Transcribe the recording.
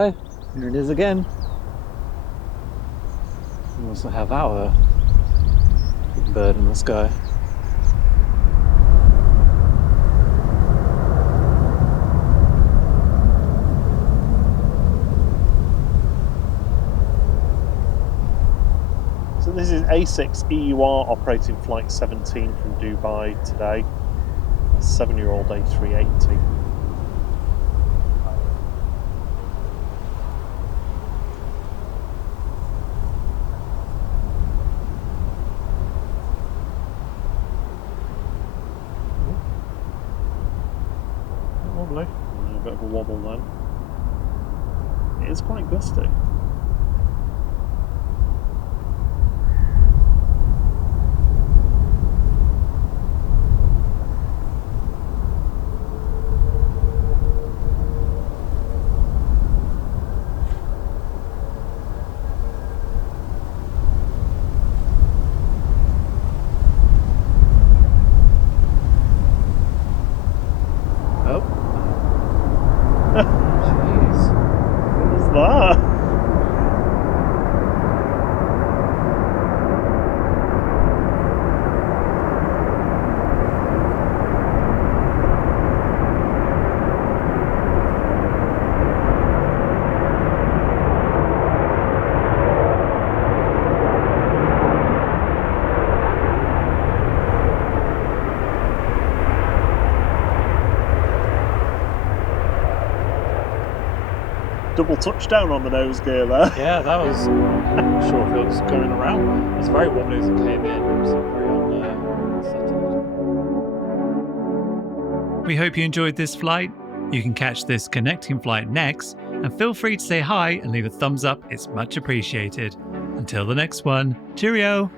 Hi, here it is again. We also have our big bird in the sky. So this is A6EUR operating flight 17 from Dubai today. A 7-year-old A380. Lovely. A bit of a wobble then. It is quite gusty. Oh. Jeez. What was that? Double touchdown on the nose gear there. Yeah, that was. I'm not sure if it was going around. It was very wobbly as it came in. It was very unsettled. We hope you enjoyed this flight. You can catch this connecting flight next, and feel free to say hi and leave a thumbs up, it's much appreciated. Until the next one, cheerio!